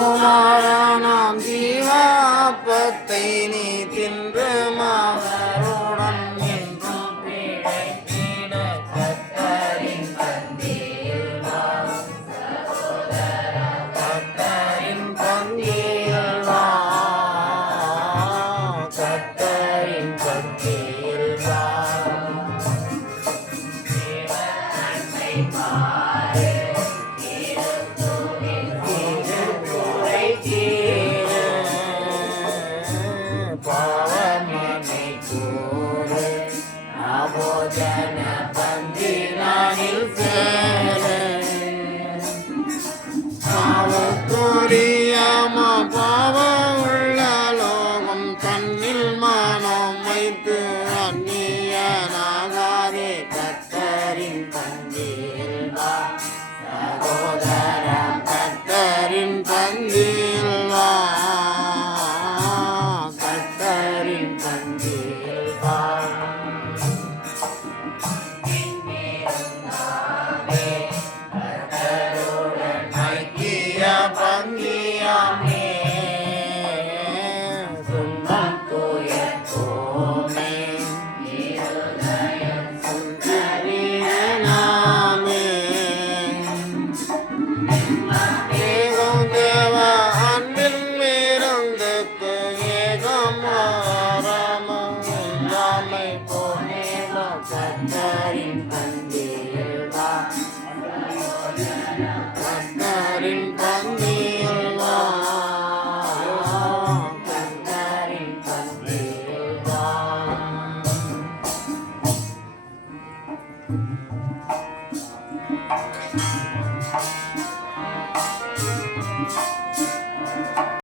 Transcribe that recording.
சிவகுமாரனாம் ஜீவாப்பத்தை நீ தின்று மாவருடன் என்றும் பிழைத்திட கத்தரின் பந்தியில் வா கத்தரின் பந்தியில் வா கத்தரின் பந்தியில் வா அந்நியனாகாரே கத்தரின் பந்தியில் வா. போனேவா பந்தில் வா. கத்தரின் பந்தியில்